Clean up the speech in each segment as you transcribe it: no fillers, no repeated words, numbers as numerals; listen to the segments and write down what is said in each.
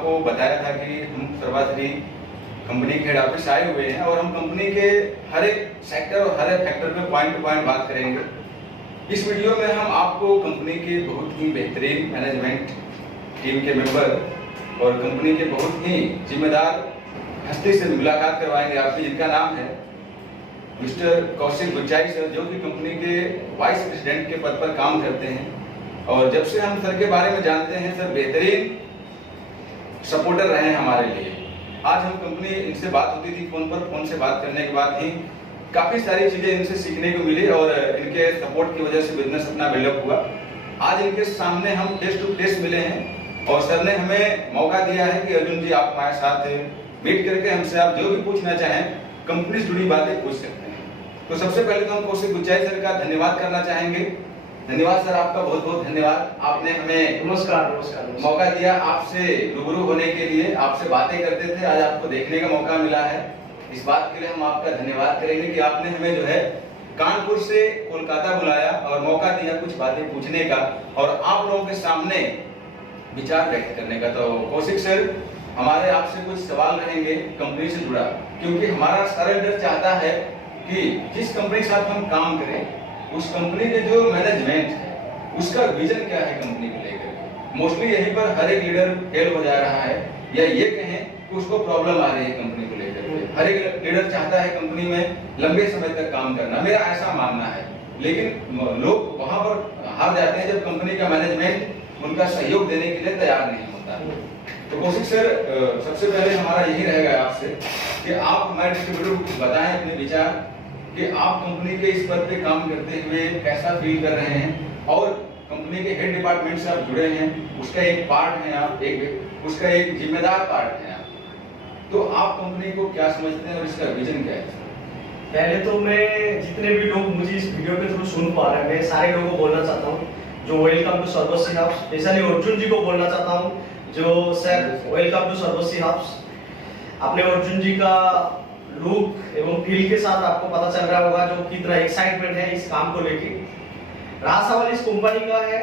आपको बताया था कि हम सर्वाश्री कंपनी के हेड ऑफिस आए हुए हैं और हम कंपनी के हर एक सेक्टर और हर एक फैक्टर पे पॉइंट टू पॉइंट बात करेंगे। इस वीडियो में हम आपको कंपनी के बहुत ही बेहतरीन मैनेजमेंट टीम के मेंबर और कंपनी के बहुत ही जिम्मेदार हस्ती से मुलाकात करवाएंगे आपसे, जिनका नाम है मिस्टर कौशिक बुच्चाई सर, जो कि कंपनी के वाइस प्रेसिडेंट के पद पर काम करते हैं। और जब से हम सर के बारे में जानते हैं, सर बेहतरीन सपोर्टर रहे हैं हमारे लिए। आज हम कंपनी इनसे बात होती थी फोन से बात करने के बाद ही काफी सारी चीजें इनसे सीखने को मिली और इनके सपोर्ट की वजह से बिजनेस अपना डेवलप हुआ। आज इनके सामने हम फेस टू फेस मिले हैं और सर ने हमें मौका दिया है कि अर्जुन जी आप हमारे साथ मीट करके हमसे आप जो भी पूछना चाहें कंपनी से जुड़ी बातें पूछ सकते हैं। तो सबसे पहले तो हम कौशिक बुच्चाई सर का धन्यवाद करना चाहेंगे। धन्यवाद सर, आपका बहुत बहुत धन्यवाद। आपने हमें नमस्कार मौका दिया आपसे रूबरू होने के लिए, आपसे बातें करते थे, आज आपको देखने का मौका मिला है। इस बात के लिए हम आपका धन्यवाद करेंगे कि आपने हमें जो है कानपुर से कोलकाता बुलाया और मौका दिया कुछ बातें पूछने का और आप लोगों के सामने विचार व्यक्त करने का। तो कौशिक सर, हमारे आपसे कुछ सवाल रहेंगे कंपनी से जुड़ा, क्योंकि हमारा सरल चाहता है कि जिस कंपनी के साथ हम काम करें उस कंपनी के जो मैनेजमेंट है उसका विजन क्या है कंपनी को लेकर। मोस्टली यहीं पर हर एक लीडर फेल हो जा रहा है, या ये कहें कि उसको प्रॉब्लम आ रही है कंपनी को लेकर। हर एक लीडर चाहता है कंपनी में लंबे समय तक काम करना, मेरा ऐसा मानना है, लेकिन लोग वहां पर हार जाते हैं जब कंपनी का मैनेजमेंट उनका सहयोग देने के लिए तैयार नहीं होता। तो कौशिक सर, सबसे पहले हमारा यही रहेगा आपसे कि आप हमारे डिस्ट्रीब्यूटर को कुछ बताएं अपने विचार कि आप कंपनी के इस पद पे काम करते हुए कैसा फील कर रहे हैं और कंपनी के हेड डिपार्टमेंट से आप जुड़े हैं, उसका एक पार्ट है आप, उसका एक जिम्मेदार पार्ट है आप, तो आप कंपनी को क्या समझते हैं और इसका विजन क्या है? पहले तो मैं जितने भी लोग मुझे इस वीडियो के थ्रू सुन पा रहे हैं, मैं सारे लोगों को बोलना चाहता हूँ जो welcome to Sarvashri house. Specially Arjun ji को बोलना चाहता हूँ जो sir welcome to Sarvashri house. अपने अर्जुन जी का लुक एवं फील के साथ आपको पता चल रहा होगा जो कितना एक्साइटमेंट है इस काम को लेके। राज सवाल इस कंपनी का है,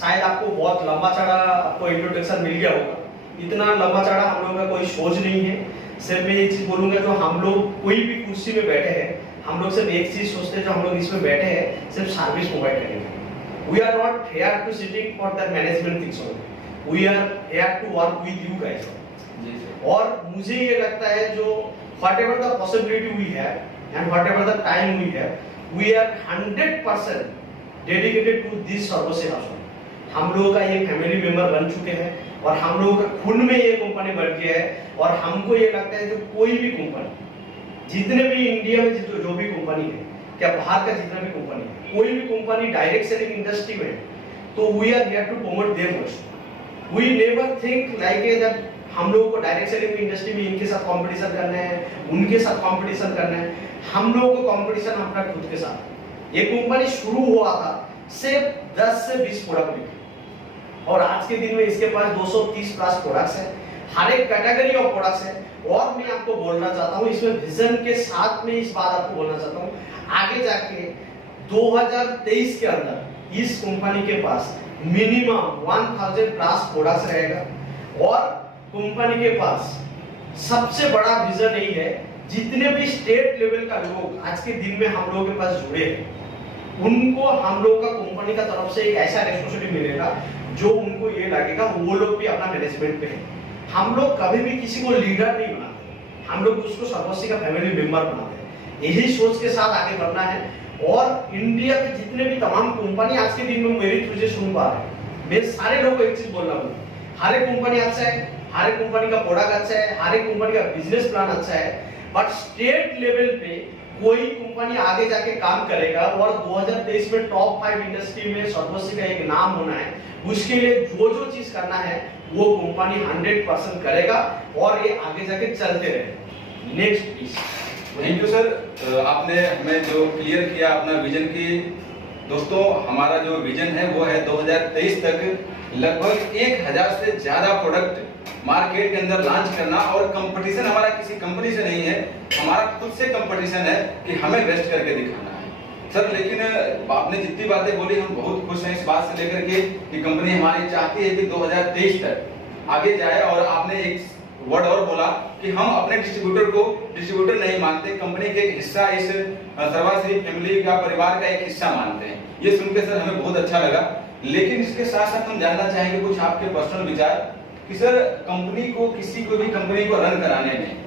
शायद आपको बहुत लंबा चढ़ा आपको इंट्रोडक्शन मिल गया होगा। इतना लंबा चढ़ा हम लोगों का कोई सोच नहीं है। सिर्फ मैं एक चीज बोलूंगा, जो हम लोग कोई भी कुर्सी में बैठे हैं, हम लोग सिर्फ एक चीज सोचते हैं, जो हम लोग इसमें बैठे हैं सिर्फ सर्विस प्रोवाइड करेंगे। We are not here to sitting for the management things only, we are here to work with you guys. और मुझे ये लगता है जो whatever the possibility we have and whatever the time we have, we are 100% dedicated to this Sarvashri house. हम लोगों का ये फैमिली मेंबर बन चुके हैं और हम लोगों का खून में ये कंपनी बढ़ गया है। और हमको ये लगता है जो कोई भी कंपनी, जितने भी इंडिया में जो भी कंपनी है, क्या बाहर का जितना भी कंपनी है, कोई भी कंपनी डायरेक्ट सेलिंग इंडस्ट्री में, तो we are here to promote them also. We never think like that हम लोगों को डायरेक्ट सेलिंग इंडस्ट्री में इनके साथ कंपटीशन करना है, उनके साथ कंपटीशन करना है। हम लोगों को कंपटीशन अपना खुद के साथ। ये कंपनी शुरू हुआ था सिर्फ 10 से 20 प्रोडक्ट लेके, और आज के दिन में इसके पास 230 प्लस प्रोडक्ट्स है, हर एक कैटेगरी ऑफ प्रोडक्ट्स है। और मैं आपको बोलना चाहता हूँ इसमें विजन के साथ में इस बात आपको बोलना चाहता हूँ, आगे जाके 2023 के अंदर इस कंपनी के पास मिनिमम 1000 प्लस प्रोडक्ट्स रहेगा। और कंपनी के पास सबसे बड़ा विजन यही है, जितने भी स्टेट लेवल का लोग आज के दिन में हम लोगों के पास जुड़े हैं, उनको हम लोग का कंपनी का तरफ से एक ऐसा रिस्पांसिबिलिटी मिलेगा जो उनको ये लगेगा वो लोग भी अपना मैनेजमेंट पे है। हम लोग कभी भी किसी को लीडर नहीं बनाते, हम लोग उसको सर्वश्री का फैमिली मेंबर बनाते हैं। यही सोच के साथ आगे बढ़ना है। और इंडिया के जितने भी तमाम कंपनी आज के दिन में मेरी तुझे सुन पा रहे हैं, मैं सारे लोगों को एक चीज बोलना हूँ, हर एक कंपनी अच्छा है, हर एक कंपनी का प्रोडक्ट अच्छा है, हर एक कंपनी का बिजनेस प्लान अच्छा है, बट स्टेट लेवल पे कोई कंपनी आगे जाके काम करेगा और 2023 में टॉप 5 इंडस्ट्री में सर्वश्री का एक नाम होना है, उसके लिए जो चीज करना है वो कंपनी 100% करेगा और ये आगे जाके चलते रहे। Next please. Thank you sir, आपने हमें जो क्लियर किया अपना विजन की। दोस्तों, हमारा जो विजन है वो है 2023 तक लगभग 1000 से ज्यादा प्रोडक्ट मार्केट के अंदर लॉन्च करना। और कंपटीशन हमारा किसी कंपनी से नहीं है, हमारा खुद से कंपटीशन है कि हमें बेस्ट करके दिखाना है सर। लेकिन आपने जितनी बातें बोली हम बहुत खुश हैं इस बात से लेकर के कि कंपनी हमारी चाहती है कि 2023 तक आगे जाए। और आपने एक वर्ड और बोला कि हम अपने डिस्ट्रीब्यूटर को डिस्ट्रीब्यूटर नहीं मानते, कंपनी के एक हिस्सा, इस सर्वश्री फैमिली का, परिवार का एक हिस्सा मानते हैं। ये सुनकर सर हमें बहुत अच्छा लगा। लेकिन इसके साथ साथ हम जानना चाहेंगे कुछ आपके पर्सनल विचार कि सर कंपनी को, किसी को भी कंपनी को रन कराने में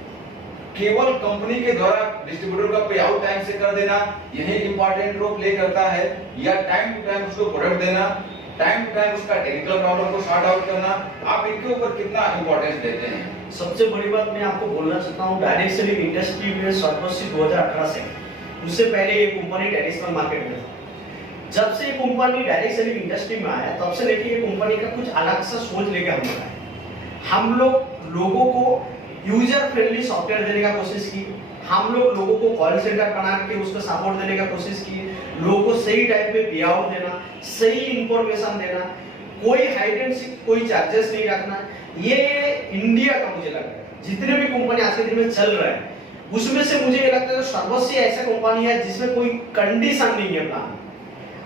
केवल कंपनी के द्वारा डिस्ट्रीब्यूटर का पे आउट टाइम से कर देना यही इंपॉर्टेंट रोल प्ले करता है, या टाइम टू टाइम उसको प्रोडक्ट देना, टाइम टू टाइम उसका टेक्निकल प्रॉब्लम को सॉर्ट आउट करना, आप इनके ऊपर कितना इंपॉर्टेंस देते हैं? सबसे बड़ी बात मैं आपको बोलना चाहता हूँ, डायरेक्ट सेलिंग इंडस्ट्री में सर्वश्री 2018 से, उससे पहले ये कंपनी ट्रेडिशनल मार्केट में था। जब से ये कंपनी डायरेक्ट सेलिंग इंडस्ट्री में आया तब से लेके ये कंपनी का कुछ अलग सा सोच लेके हम लोग आए। हम लोग लोगों को यूजर फ्रेंडली सॉफ्टवेयर देने का कोशिश की, हम लोग लोगों को कॉल सेंटर बना के उसका सपोर्ट देने का कोशिश की, लोगों को सही टाइम पे पे आउट देना, सही इंफॉर्मेशन देना, कोई हाइड एंड सीक, कोई चार्जेस नहीं रखना। ये इंडिया का मुझे लगता है जितने भी कंपनी आज के दिन में चल रहा है उसमें से मुझे ये लगता है सर्वश्री ऐसा कंपनी है जिसमें कोई कंडीशन नहीं है प्लान।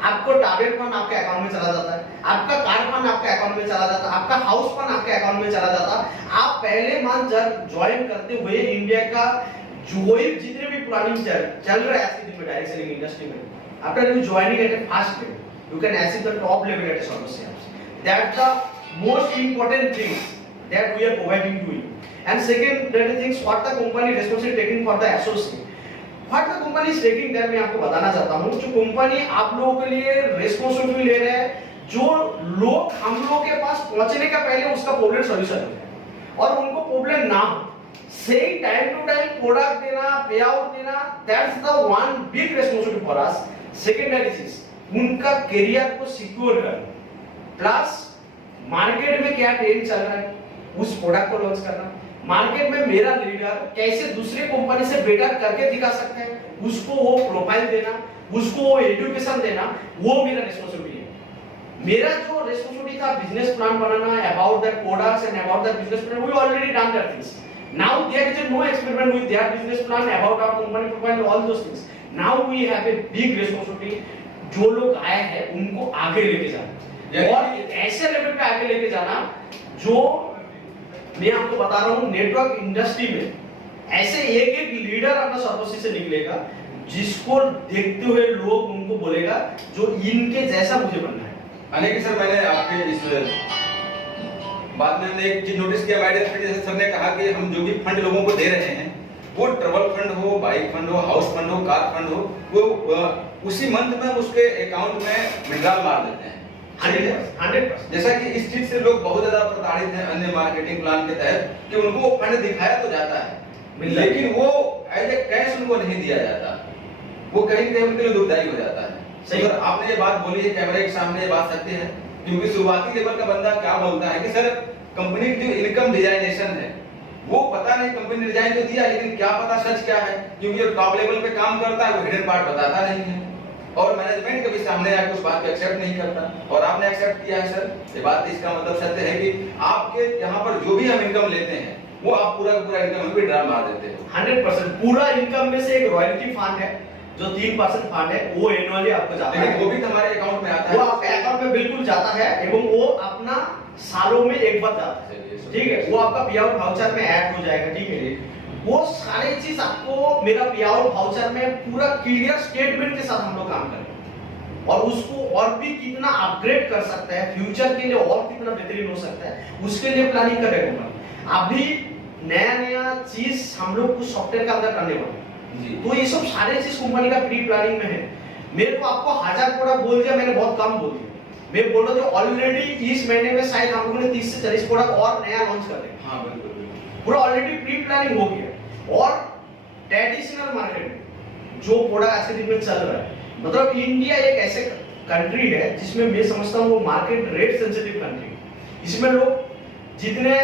आपको टारगेट फंड आपके अकाउंट में चला जाता है, आपका कार फंड आपके अकाउंट में चला जाता है, आपका हाउस फंड आपके अकाउंट में चला जाता है। आप पहले मंथ जब ज्वाइन करते हुए इंडिया का जो जितने भी प्लानिंग चल रहा है आज के दिन में डायरेक्ट सेलिंग इंडस्ट्री में, after you joining at a fast level you can achieve the top level at service apps. That's the most important things that we are providing to you. And second, that is things what the company responsibility taking for the associate. What the company is taking there मैं आपको बताना चाहता हूँ। जो company आप लोगों के लिए रिस्पॉन्सिबिलिटी ले रहे हैं, जो लोग हम लोगों के पास पहुंचने का पहले उसका प्रॉब्लम सॉल्यूशन हो और उनको प्रॉब्लम ना हो, सही टाइम टू टाइम प्रोडक्ट देना, पे आउट देना, that's the one big responsibility for us. Secondary चीज उनका करियर को सिक्योर करना, प्लस मार्केट में क्या ट्रेंड चल रहा है उस प्रोडक्ट को लॉन्च करना, मार्केट में मेरा लीडर कैसे दूसरे कंपनी से बेटर करके दिखा सकते हैं उसको वो प्रोफाइल देना, उसको वो एजुकेशन देना, वो मेरा रिस्पांसिबिलिटी है। मेरा जो रिस्पांसिबिलिटी था बिजनेस प्लान बनाना, about that products and about that business plan, we already done that things. Now there is no experiment with their business plan, about our company profile, all those things. Now we have a big responsibility, जो लोग आए हैं उनको आगे लेके जाना और ऐसे लेवल पे आगे लेके जाना जो मैं आपको बता रहा हूं नेटवर्क इंडस्ट्री में ऐसे एक एक लीडर अपना सर्वश्री से निकलेगा जिसको देखते हुए लोग उनको बोलेगा जो इनके जैसा मुझे बनना है। हालांकि सर मैंने आपके इस बात में हमने एक चीज नोटिस किया मैडम, जैसे सर ने कहा कि हम जो भी फंड लोगों को दे रहे हैं वो ट्रैवल फंड हो, बाइक फंड हो, हाउस फंड हो, कार फंड हो, वो उसी मंथ में उसके अकाउंट में विड्रॉल मार देते हैं 100%। जैसा कि इस चीज से लोग बहुत ज्यादा प्रताड़ित हैं अन्य मार्केटिंग प्लान के तहत कि उनको वो फंड दिखाया तो जाता है लेकिन वो एज ए कैश उनको नहीं दिया जाता, वो कहीं न कहीं उनके लिए दुखदायी हो जाता है। सही। सर आपने ये बात बोली है, कैमरे के सामने ये बात सत्य है, क्योंकि शुरुआती लेवल का बंदा क्या बोलता है कि सर कंपनी की जो इनकम डिजाइनेशन है वो पता नहीं, कंपनी ने डिजाइन तो दिया लेकिन क्या पता सच क्या है, क्योंकि जो टॉप लेवल पे काम करता है वो हिडन पार्ट बताता नहीं है और मैनेजमेंट कभी सामने आकर उस बात को एक्सेप्ट नहीं करता और आपने एक्सेप्ट किया है। सर ये बात इसका मतलब सत्य है कि आपके यहाँ पर जो भी हम इनकम लेते हैं वो आप पूरा का पूरा इनकम भी ड्रा मार देते हो। 100% पूरा इनकम में से एक रॉयल्टी फंड है जो 3% फंड है वो एनुअली आपको जाता है, वो भी हमारे अकाउंट में आता है, वो आपके अकाउंट में बिल्कुल जाता है एवं वो अपना सालों में एक बार जाता है, ठीक है। वो आपका पे आउट वाउचर में ऐड हो जाएगा, ठीक है। वो सारी चीज आपको मेरा पे आउट वाउचर में पूरा क्लियर स्टेटमेंट के साथ हम लोग काम करेंगे और उसको और भी कितना अपग्रेड कर सकता है, फ्यूचर के लिए और कितना बेहतरीन हो सकता है उसके लिए प्लानिंग करेंगे। अभी नया नया चीज हम लोग कुछ सॉफ्टवेयर के अंदर करने वाले हैं, तो ये सब सारे चीज कंपनी का प्री प्लानिंग में है। मेरे को आपको 1000 प्रोडक्ट बोल दिया, मैंने बहुत कम बोल दिया। मैं बोल रहा हूँ ऑलरेडी इस महीने में शायद हम लोगों ने 30 से 40 प्रोडक्ट और नया लॉन्च कर दिया। हाँ बिल्कुल, पूरा ऑलरेडी प्री प्लानिंग हो गया। और ट्रेडिशनल मार्केट में जो प्रोडक्ट आज के दिन में चल रहा है, मतलब इंडिया एक ऐसे कंट्री है जिसमें मैं समझता हूँ वो मार्केट रेट सेंसिटिव कंट्री है। इसमें लोग जितने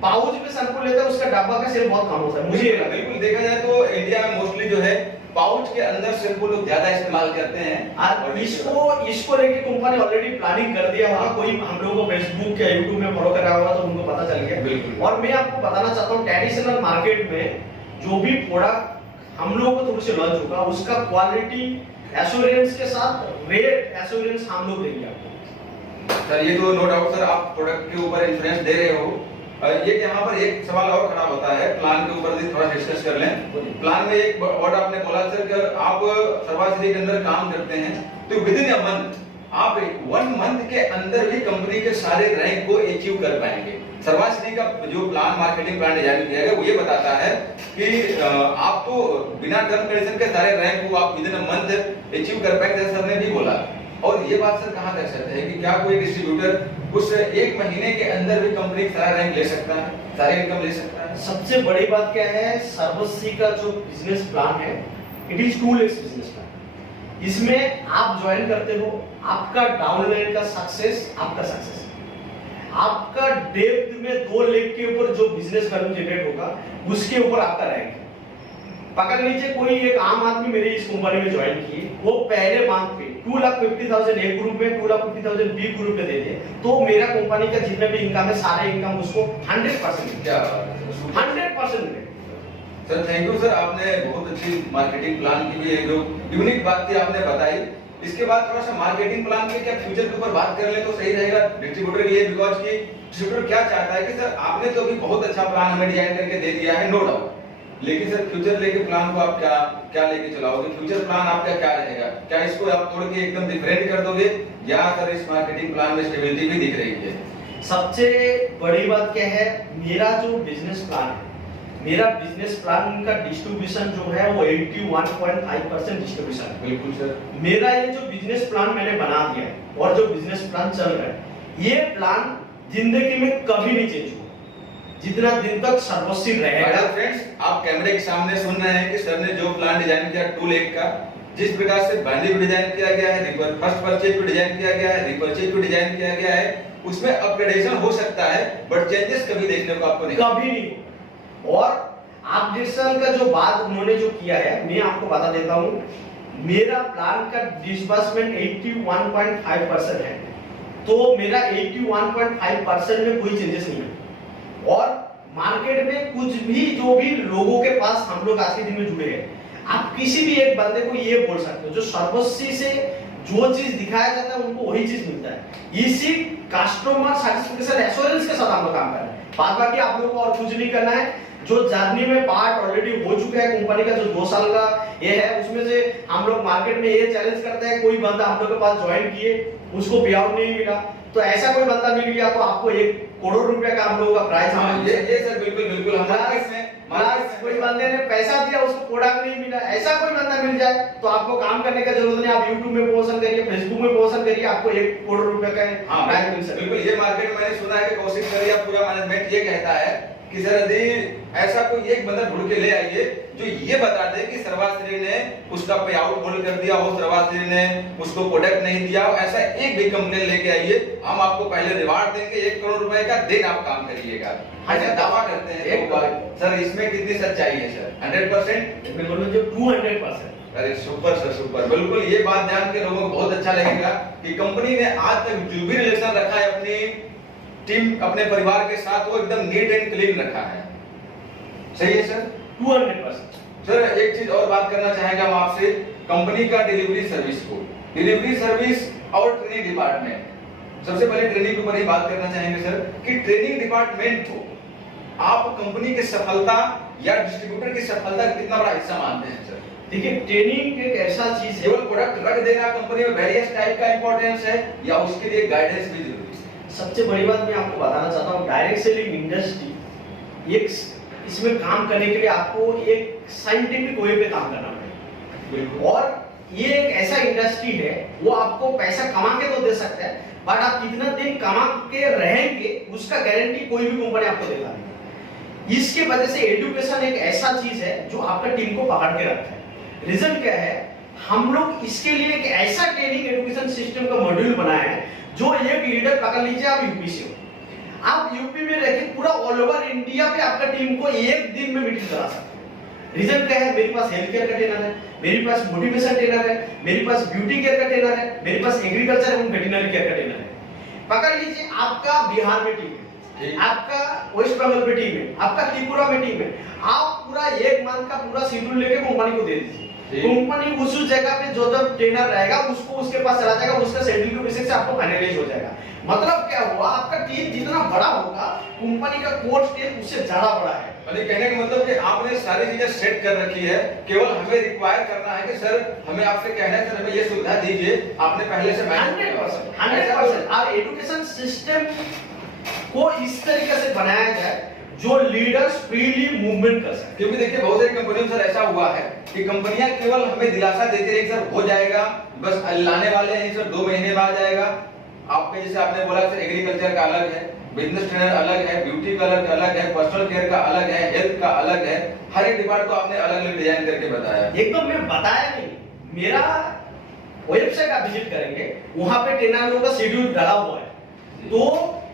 पाउच में शैम्पू लेते हैं उसका डब्बा का सेल बहुत कम होता है। मुझे बिल्कुल देखा जाए तो इंडिया में मोस्टली जो है पाउच के अंदर शैम्पू लोग ज्यादा इस्तेमाल करते हैं और इसको लेके कंपनी ऑलरेडी प्लानिंग कर दिया होगा। कोई हम लोगों को फेसबुक या यूट्यूब में फॉलो कर रहा होगा तो उनको पता चल गया। और मैं आपको बताना चाहता हूँ ट्रेडिशनल मार्केट में जो भी प्रोडक्ट हम लोगों को थोड़ी से लॉन्च होगा उसका क्वालिटी एश्योरेंस के साथ रेट एश्योरेंस हम लोग देंगे आपको। सर ये तो नो डाउट सर, आप प्रोडक्ट के ऊपर इंश्योरेंस दे रहे हो। ये यहाँ पर एक सवाल और खड़ा होता है, प्लान के ऊपर भी थोड़ा डिस्कस कर लें। प्लान में एक वर्ड आपने बोला सर कि आप सर्वाश्री के अंदर काम करते हैं तो विद इन अ मंथ आप 1 मंथ के अंदर भी कंपनी के सारे रैंक को अचीव कर पाएंगे। सर्वाश्री का जो प्लान मार्केटिंग प्लान डिजाइन किया गया वो ये बताता है कि आप तो बिना टर्म कंडीशन के सारे रैंक को आप with in a month achieve कर पाएंगे, जैसे सर ने भी बोला। और ये बात सर कहाँ तक सत्य है कि क्या कोई डिस्ट्रीब्यूटर उस 1 महीने के अंदर भी कंपनी का सारा रैंक ले सकता है, सारी इनकम ले सकता है? सबसे बड़ी बात क्या है, सर्वश्री का जो बिजनेस प्लान है, it is 2 lakh business plan. इसमें आप ज्वाइन करते हो, आपका डाउनलाइन का सक्सेस आपका सक्सेस, आपका डेप्थ में 2 लाख के ऊपर जो बिजनेस वैल्यू जनरेट होगा उसके ऊपर आपका रैंक है। पकड़ लीजिए कोई एक आम आदमी मेरे इस कंपनी में ज्वाइन किए, वो पहले मंथ पे 2,50,000 एक ग्रुप में, 2,50,000 बी ग्रुप में दे दे, तो मेरा कंपनी का जितना भी इनकम है सारे इनकम उसको 100% क्या 100% मिले। सर थैंक यू सर, आपने बहुत अच्छी मार्केटिंग प्लान की भी जो यूनिक बात थी आपने बताई। इसके बाद थोड़ा सा मार्केटिंग प्लान के क्या फ्यूचर के ऊपर बात कर ले तो सही रहेगा डिस्ट्रीब्यूटर के लिए, बिकॉज कि डिस्ट्रीब्यूटर क्या चाहता है कि सर आपने तो अभी बहुत अच्छा प्लान हमें डिजाइन करके दे दिया है, नो डाउट, लेकिन सर फ्यूचर लेके प्लान को आप क्या लेके चलाओगे? फ्यूचर प्लान आपका क्या रहेगा? क्या इसको आप तोड़ के एकदम डिफरेंट कर दोगे या सर इस मार्केटिंग प्लान में स्टेबिलिटी भी दिख रही है? सबसे बड़ी बात क्या है, मेरा जो बिजनेस प्लान है, मेरा बिजनेस प्लान का डिस्ट्रीब्यूशन जो है वो 81.5% डिस्ट्रीब्यूशन है। बिल्कुल सर, मेरा ये जो बिजनेस प्लान मैंने बना दिया है और जो बिजनेस प्लान चल रहा है, ये प्लान जिंदगी में कभी नहीं चेंज होगा जितना दिन तक सर्वश्री रहेगा। फ्रेंड्स, आप कैमरे के सामने सुन रहे हैं कि सर ने जो प्लान डिजाइन किया 2 लाख का, जिस प्रकार से बाइनरी भी डिजाइन किया गया है, फर्स्ट परचेज भी डिजाइन किया गया है, रिपर्चेज भी डिजाइन किया गया है, उसमें अपग्रेडेशन हो सकता है बट चेंजेस कभी देखने को आपको नहीं, कभी नहीं। और अपडेशन का जो बात उन्होंने जो किया है, मैं आपको बता देता हूं, मेरा प्लान का डिस्बर्समेंट 81.5% है, तो मेरा 81.5% में कोई चेंजेस नहीं है। और मार्केट में कुछ भी जो भी लोगों के पास हम लोग आज के दिन में जुड़े हैं, आप किसी भी एक बंदे को ये बोल सकते हो जो सर्वश्री से जो चीज दिखाया जाता है उनको वही चीज मिलता है। इसी कस्टमर सैटिस्फैक्शन एश्योरेंस के साथ हम लोग काम कर रहे हैं। बाद बाकी आप लोगों को और कुछ नहीं करना है। जो जर्नी में पार्ट ऑलरेडी हो चुका है कंपनी का, जो 2 साल का ये है, उसमें से हम लोग मार्केट में ये चैलेंज करते हैं, कोई बंदा हम लोग के पास ज्वाइन किए उसको पे आउट नहीं मिला, तो ऐसा कोई बंदा मिल गया तो आपको 1 करोड़ रुपए का हम लोगों का प्राइस ये सर बिल्कुल हमारे कोई बंदे ने पैसा दिया उसको प्रोडक्ट नहीं मिला, ऐसा कोई बंदा मिल जाए तो आपको काम करने का जरूरत नहीं। आप YouTube में प्रमोशन करिए, Facebook में प्रमोशन करिए, आपको 1 करोड़ रुपए का प्राइस मिल सकता है। बिल्कुल, ये मार्केट में मैंने सुना है कि कोशिश करिए, पूरा मैनेजमेंट ये कहता है कि सर यदि ऐसा कोई एक बंदा ढूंढ के ले आइए जो ये बता दे कि सर्वाश्री ने उसका पे आउट होल्ड कर दिया हो, सर्वाश्री ने उसको प्रोडक्ट नहीं दिया हो, ऐसा एक भी कंप्लेन लेके आइए, हम आपको पहले रिवार्ड देंगे 1 करोड़ रुपए का, दिन आप काम करिएगा। ऐसा दावा करते हैं एक सर, इसमें कितनी सच्चाई है सर? 100%? बिल्कुल, जो 200%। अरे सुपर सर, सुपर। बिल्कुल, ये बात जान के लोगों को बहुत अच्छा लगेगा कि कंपनी ने आज तक जो भी रिलेशन रखा है अपनी टीम, अपने परिवार के साथ, वो एकदम नीट एंड क्लीन रखा है। सही है सर? 200%। सर एक चीज और बात करना चाहेंगे हम आपसे, कंपनी का डिलीवरी सर्विस को, डिलीवरी सर्विस और ट्रेनिंग डिपार्टमेंट। सबसे पहले ट्रेनिंग के ऊपर ही बात करना चाहेंगे सर कि ट्रेनिंग डिपार्टमेंट को आप कंपनी की सफलता या डिस्ट्रीब्यूटर की सफलता का कितना बड़ा हिस्सा मानते हैं सर? देखिए, ट्रेनिंग एक ऐसा चीज है, केवल प्रोडक्ट रख देना कंपनी में वेरियस टाइप का इंपॉर्टेंस है या उसके लिए गाइडेंस भी जरूरी है? सबसे बड़ी बात मैं आपको बताना चाहता हूँ, डायरेक्ट सेलिंग इंडस्ट्री एक इसमें काम करने के लिए आपको एक साइंटिफिक वे पे काम करना पड़ेगा। और ये एक ऐसा इंडस्ट्री है, वो आपको पैसा कमा के तो दे सकता है, बट आप कितना दिन कमा के रहेंगे उसका गारंटी कोई भी कंपनी आपको देता नहीं। इसके वजह से एजुकेशन एक ऐसा चीज है जो आपका टीम को पकड़ के रखता है। रीजन क्या है, हम लोग इसके लिए एक ऐसा ट्रेनिंग एजुकेशन सिस्टम का मॉड्यूल बनाया है जो एक लीडर पकड़ लीजिए, आप यूपी से हो, आप यूपी में रहकर पूरा ऑल ओवर इंडिया पे आपका टीम को एक दिन में मीटिंग करा सकते हैं। रीजन क्या है, मेरे पास हेल्थ केयर का ट्रेनर है, मेरे पास मोटिवेशन ट्रेनर है, मेरे पास ब्यूटी केयर का ट्रेनर है, मेरे पास एग्रीकल्चर एवं वेटरनरी केयर का ट्रेनर है। पकड़ लीजिए, आपका बिहार में टीम है, आपका वेस्ट बंगाल में टीम है, आपका त्रिपुरा में टीम है, आप पूरा 1 मंथ का पूरा शेड्यूल लेके कंपनी को दे दीजिए। कंपनी उस जगह पे जो ट्रेनर रहेगा उसको उसके पास चला जाएगा, उसका शेड्यूल के बेसिस से आपको फाइनलाइज हो जाएगा। मतलब क्या हुआ, आपका टीम जितना बड़ा होगा कंपनी का कोर टीम उससे ज्यादा बड़ा है। यानी कहने का मतलब कि आपने सारी चीजें सेट कर रखी है, केवल हमें रिक्वायर करना है कि सर हमें आपसे कहना है सर हमें ये सुविधा दीजिए, आपने पहले से 100% और एजुकेशन सिस्टम को इस तरीके से बनाया जाए जो लीडर्स फ्रीली मूवमेंट कर सके। क्योंकि देखिए बहुत सारी कंपनियों सर ऐसा हुआ है कि कंपनियां केवल हमें दिलासा देती रही सर हो जाएगा, बस लाने वाले हैं सर 2 महीने में आ जाएगा। आपके जैसे आपने बोला सर एग्रीकल्चर का अलग है, बिजनेस ट्रेनर अलग है, ब्यूटी का अलग है, पर्सनल केयर का अलग है, हेल्थ का अलग है, हर एक डिपार्टमेंट को आपने अलग अलग डिजाइन करके बताया। एकदम मैं बताया नहीं, मेरा वेबसाइट आप विजिट करेंगे वहां पे ट्रेनर लोगों का शेड्यूल डाला हुआ है। तो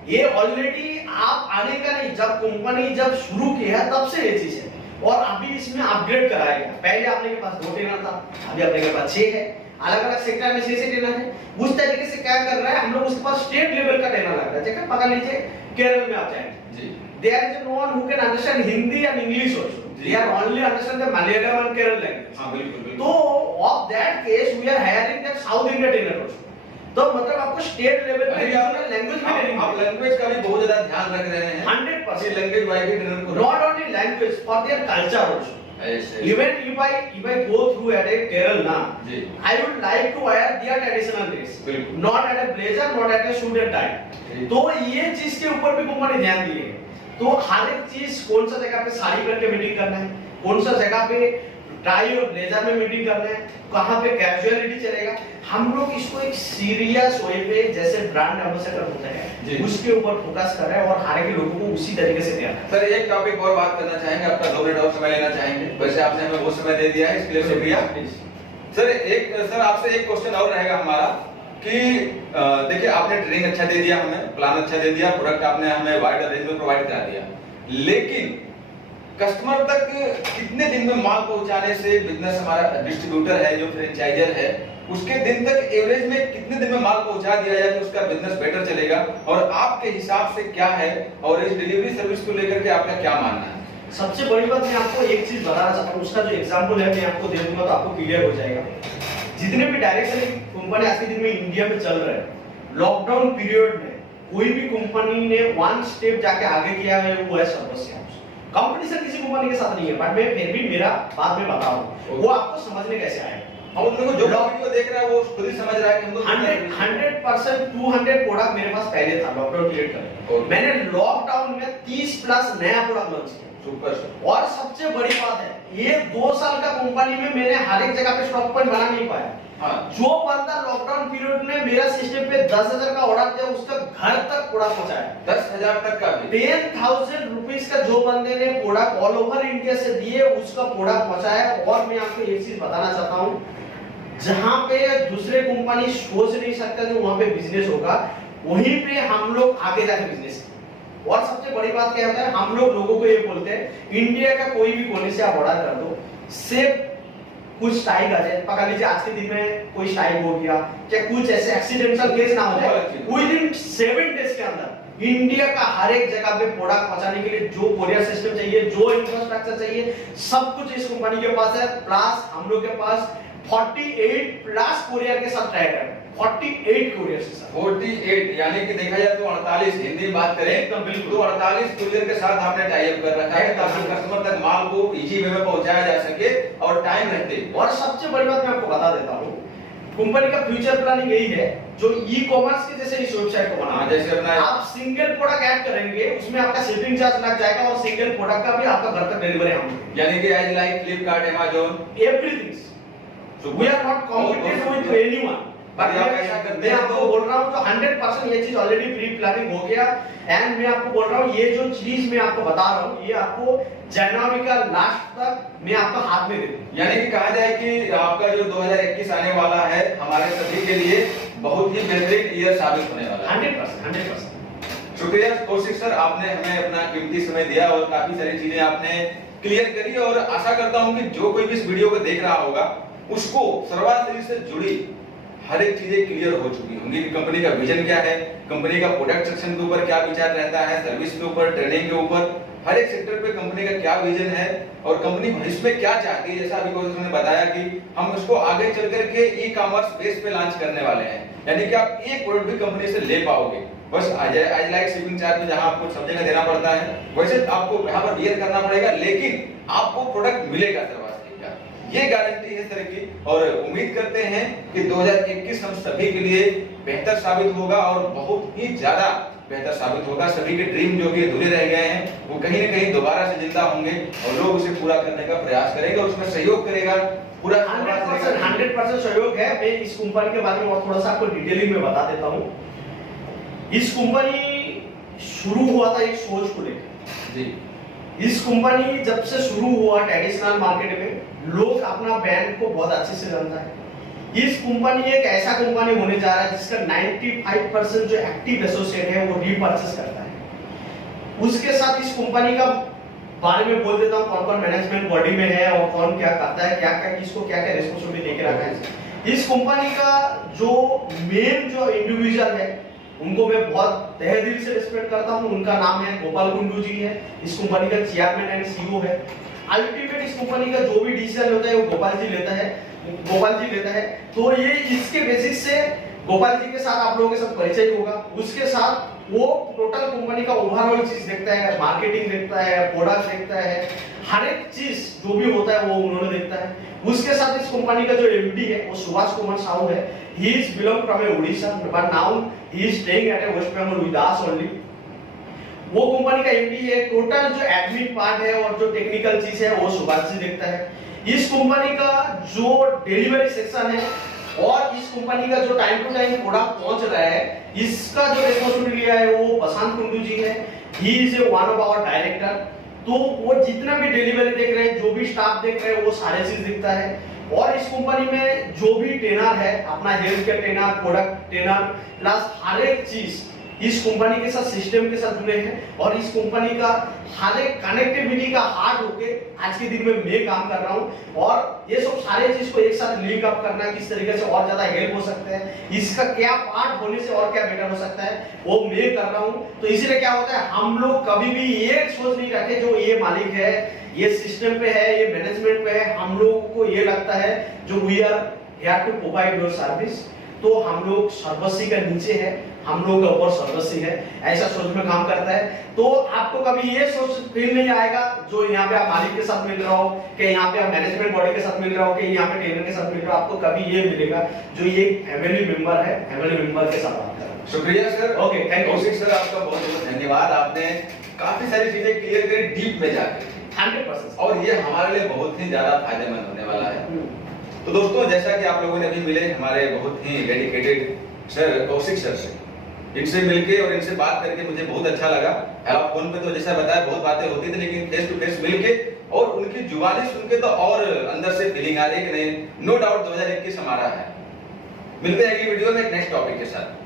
ये ऑलरेडी आप आने का नहीं, जब कंपनी जब शुरू की है तब से ये चीज है और अभी इसमें अपग्रेड कराया गया। पहले आपने के पास 2 ट्रेनर था, अभी आपने के पास 6 है, अलग अलग सेक्टर में 6 ट्रेनर है। उस तरीके से क्या कर रहा है, हम लोग उसके पास स्टेट लेवल का ट्रेनर लग रहा है। जैसे पकड़ लीजिए केरल में आप जाएंगे जी, there is no one who can understand Hindi and English also, they are only understand the Malayalam and Kerala language. हां बिल्कुल। तो of that case we are hiring that South India trainer also. तो मतलब आपको स्टेट लेवल पे लैंग्वेज में training, आप language का भी बहुत ज्यादा ध्यान रख रहे हैं 100% लैंग्वेज वाइज भी ट्रेनर को, not only language for their culture also. Even if I go through at a Kerala, I would like to wear their traditional dress, not at a blazer, not at a suit and tie। तो ये चीज के ऊपर भी company ध्यान दी है। तो हर एक चीज कौन सा जगह पे साड़ी पहन के मीटिंग करना है, कौन सा जगह पे टाई और ब्लेजर में मीटिंग करना है, कहाँ पे कैजुअलिटी चलेगा, हम लोग इसको एक सीरियस वे पे जैसे ब्रांड एम्बेसडर होता है उसके ऊपर फोकस कर रहे हैं और हर एक लोगों को उसी तरीके से दिया। सर एक टॉपिक और बात करना चाहेंगे, आपका 2 मिनट और समय लेना चाहेंगे, वैसे आपने हमें बहुत समय दे दिया है इसके लिए शुक्रिया। सर आपसे एक क्वेश्चन और रहेगा हमारा कि देखिए आपने ट्रेनिंग अच्छा दे दिया, हमें प्लान अच्छा दे दिया, प्रोडक्ट आपने हमें वाइड रेंज में प्रोवाइड करा दिया, लेकिन कस्टमर तक कितने दिन में माल पहुंचाने से बिजनेस हमारा डिस्ट्रीब्यूटर है जो फ्रेंचाइजर है उसके दिन तक एवरेज में कितने दिन में माल पहुंचा दिया जाए तो उसका बिजनेस बेटर चलेगा, और आपके हिसाब से क्या है और इस डिलीवरी सर्विस को लेकर के आपका क्या मानना है? सबसे बड़ी बात मैं आपको एक चीज बताना चाहता हूँ, उसका जो एग्जांपल है मैं आपको दे दूंगा तो आपको क्लियर हो जाएगा। जितने भी डायरेक्टली कंपनी आज के दिन में इंडिया में चल रहे हैं, लॉकडाउन पीरियड में कोई भी कंपनी ने 1 स्टेप जाके आगे किया है वो है सर्वोसिया। कंपटीशन किसी कंपनी के साथ नहीं है, बट मैं फिर भी मेरा बाद में बता रहा हूं, वो आपको समझने कैसे आएगा। हम लोगों को जो वीडियो देख रहा है वो खुद ही समझ रहा है कि हमको 100% 200 प्रोडक्ट मेरे पास पहले था लॉकडाउन पीरियड का। मैंने लॉकडाउन में 30 प्लस नया प्रोडक्ट लॉन्च किया। सुपर। और सबसे बड़ी बात है ये 2 साल का कंपनी में मैंने हर एक जगह पे स्टॉक पॉइंट बना नहीं पाया। हाँ। जो बंदा लॉकडाउन पीरियड में मेरा सिस्टम पे 10,000 का ऑर्डर दिया उसका घर तक प्रोडक्ट पहुंचाया, 10,000 तक का भी 10,000 रुपीस का जो बंदे ने प्रोडक्ट ऑल ओवर इंडिया से दिए उसका प्रोडक्ट पहुंचाया। और मैं आपको एक चीज बताना चाहता हूं, जहां पे दूसरे कंपनी सोच नहीं सकता जो वहां पे बिजनेस होगा वहीं पे हम लोग आगे जाके बिजनेस। और सबसे बड़ी बात क्या होता है, हम लोग लोगों को ये बोलते हैं इंडिया का कोई भी कोने से आप ऑर्डर कर दो, सिर्फ कुछ स्ट्राइक आ जाए, पकड़ लीजिए आज के दिन में कोई स्ट्राइक हो गया या कुछ ऐसे एक्सीडेंटल केस ना हो जाए, विद इन 7 डेज के अंदर इंडिया का हर एक जगह पे प्रोडक्ट पहुंचाने के लिए जो कोरियर सिस्टम चाहिए, जो इंफ्रास्ट्रक्चर चाहिए, सब कुछ इस कंपनी के पास है। प्लस हम लोग के पास 48 प्लस कोरियर के साथ ट्राई है, 48 कोरियर के साथ, 48 यानी कि देखा जाए तो 48 हिंदी में बात करें एकदम बिल्कुल तो 48 कुरियर के साथ आपने टाई अप कर रखा है ताकि कस्टमर तक माल को इजी वे में पहुंचाया जा सके और टाइम रहते। और सबसे बड़ी बात मैं आपको बता देता हूं, कंपनी का फ्यूचर प्लानिंग यही है जो ई कॉमर्स के जैसे इस वेबसाइट को बनाना, जैसे अपना आप सिंगल प्रोडक्ट ऐड करेंगे उसमें आपका शिपिंग चार्ज लग जाएगा और सिंगल प्रोडक्ट का भी आपका घर तक डिलीवरी हम, यानी कि as like Flipkart, Amazon, everything. We are not competing with anyone, but आप ऐसा करते मैं हैं आपको बोल रहा हूँ तो 100% ये चीज ऑलरेडी प्री प्लानिंग हो गया। एंड मैं आपको बोल रहा हूँ ये जो चीज मैं आपको बता रहा हूँ ये आपको जनवरी का लास्ट तक मैं आपको हाथ में दे दूँ। यानी कि कहा जाए कि आपका जो 2021 आने वाला है हमारे सभी के लिए बहुत ही बेहतरीन ईयर साबित होने वाला है। 100%। शुक्रिया कौशिक सर, आपने हमें अपना कीमती समय दिया और काफी सारी चीजें आपने क्लियर करी और आशा करता हूं कि जो कोई भी इस वीडियो को देख रहा होगा उसको सर्वाश्री से जुड़ी हर एक चीजें क्लियर हो चुकी होंगी कि कंपनी का विजन क्या है, कंपनी का प्रोडक्ट सेक्शन के ऊपर क्या विचार रहता है, सर्विस के ऊपर, ट्रेनिंग के ऊपर, हर एक सेक्टर पे कंपनी का क्या विजन है और कंपनी भविष्य में क्या चाहती है। जैसा अभी ने बताया कि हम उसको आगे चल करके ई कॉमर्स बेस पे लॉन्च करने वाले हैं, यानी कि आप एक प्रोडक्ट भी कंपनी से ले पाओगे। बस आज लाइक शिपिंग चार्ज में जहां आपको सब जगह देना पड़ता है, वैसे आपको यहाँ पर बियर करना पड़ेगा, लेकिन आपको प्रोडक्ट मिलेगा सर्वास्टिक का, ये गारंटी है सर की। और उम्मीद करते हैं कि 2021 हम सभी के लिए बेहतर साबित होगा और बहुत ही ज्यादा बेहतर साबित होगा। सभी के ड्रीम जो भी अधूरे रह गए हैं वो कहीं न कहीं दोबारा से जिंदा होंगे और लोग उसे पूरा करने का प्रयास करेंगे और उसमें सहयोग करेगा पूरा 100% सहयोग है। मैं इस कंपनी के बारे में और थोड़ा सा आपको डिटेलिंग में बता देता हूँ। इस कंपनी शुरू हुआ था एक सोच को लेकर जी। इस कंपनी जब से शुरू हुआ ट्रेडिशनल मार्केट में लोग अपना ब्रांड को बहुत अच्छे से जानता है। इस कंपनी एक ऐसा कंपनी होने जा रहा है जिसका 95% जो एक्टिव एसोसिएट है वो रीपर्चेस करता है। उसके साथ इस कंपनी का बारे में बोल देता हूँ कौन कौन मैनेजमेंट बॉडी में है और कौन क्या करता है, क्या क्या किसको क्या क्या रिस्पांसिबिलिटी देके रखा है। इस कंपनी का जो मेन जो इंडिविजुअल है उनको मैं बहुत तहे दिल से रिस्पेक्ट करता हूँ। उनका नाम है गोपाल कुंडू जी है, इस कंपनी का चेयरमैन एंड सीईओ है। अल्टीमेट इस कंपनी का जो भी डिसीजन होता है वो गोपाल जी लेता है। तो ये इसके बेसिस से गोपाल जी के साथ आप लोगों के साथ परिचय होगा। उसके साथ वो टोटल कंपनी का ओवरऑल चीज देखता है, मार्केटिंग देखता है, प्रोडक्ट देखता है, हर एक चीज जो भी होता है वो उन्होंने देखता है। उसके साथ इस कंपनी का जो एमडी है वो सुभाष कुमार साहू है। He is belong from Orissa but now he is staying at West Bengal with us only. वो कंपनी का एमडी है। टोटल जो एडमिन पार्ट है और जो टेक्निकल चीज है वो सुभाष जी देखता है। इस कंपनी का जो डिलीवरी सेक्शन है और इस कंपनी का जो टाइम टू टाइम प्रोडक्ट पहुंच रहा है इसका जो रिस्पांसिबिलिटी लिया है वो बसंत कुंडू जी है। He is a one of our director. तो वो जितना भी डिलीवरी देख रहे हैं, जो भी स्टाफ देख रहे हैं, वो सारे चीज दिखता है। और इस कंपनी में जो भी ट्रेनर है, अपना health care trainer, product trainer plus हर एक चीज इस कंपनी के साथ सिस्टम के साथ जुड़े हैं। और इस कंपनी का हर एक कनेक्टिविटी का हार्ट होके आज के दिन में मैं काम कर रहा हूं। और ये सब सारे चीज को एक साथ लिंक अप करना, किस तरीके से और ज्यादा हेल्प हो सकता है, इसका क्या पार्ट होने से और क्या बेटर हो सकता है, वो मैं कर रहा हूं। तो इसीलिए क्या होता है, हम लोग कभी भी ये सोच नहीं रखे जो ये मालिक है, ये सिस्टम पे है, ये मैनेजमेंट पे है। हम लोगों को ये लगता है जो we are here to provide your service, तो हम लोग सर्वस्वी का नीचे है, हम लोग का ऊपर सर्वस्वी है, ऐसा सोच में काम करता है। तो आपको कभी ये सोच फील नहीं आएगा जो यहाँ पे आप मालिक के साथ मिल रहा हो, कि यहाँ पे आप मैनेजमेंट बॉडी के साथ मिल रहा हो, कि यहाँ पे ट्रेनर के साथ मिल रहा हो। आपको कभी ये मिलेगा जो ये फैमिली मेंबर है, फैमिली मेंबर के साथ बात कर रहा हूं। शुक्रिया sir. Okay, thank you Kaushik sir, आपका बहुत बहुत धन्यवाद। आपने काफी सारी चीजें क्लियर करी डीप में जाकर 100%। और ये हमारे लिए बहुत ही ज्यादा फायदेमंद होने वाला है। तो दोस्तों, जैसा कि आप लोगों ने अभी मिले हमारे बहुत ही डेडिकेटेड सर कौशिक सर से, इनसे मिलके और इनसे बात करके मुझे बहुत अच्छा लगा। आप फोन पे तो जैसा बताया बहुत बातें होती थी, लेकिन फेस टू फेस मिलके और उनकी जुबानी सुन के तो और अंदर से फीलिंग आ रही है कि नहीं, नो डाउट 2021 हमारा है। मिलते हैं अगली वीडियो में एक नेक्स्ट टॉपिक के साथ।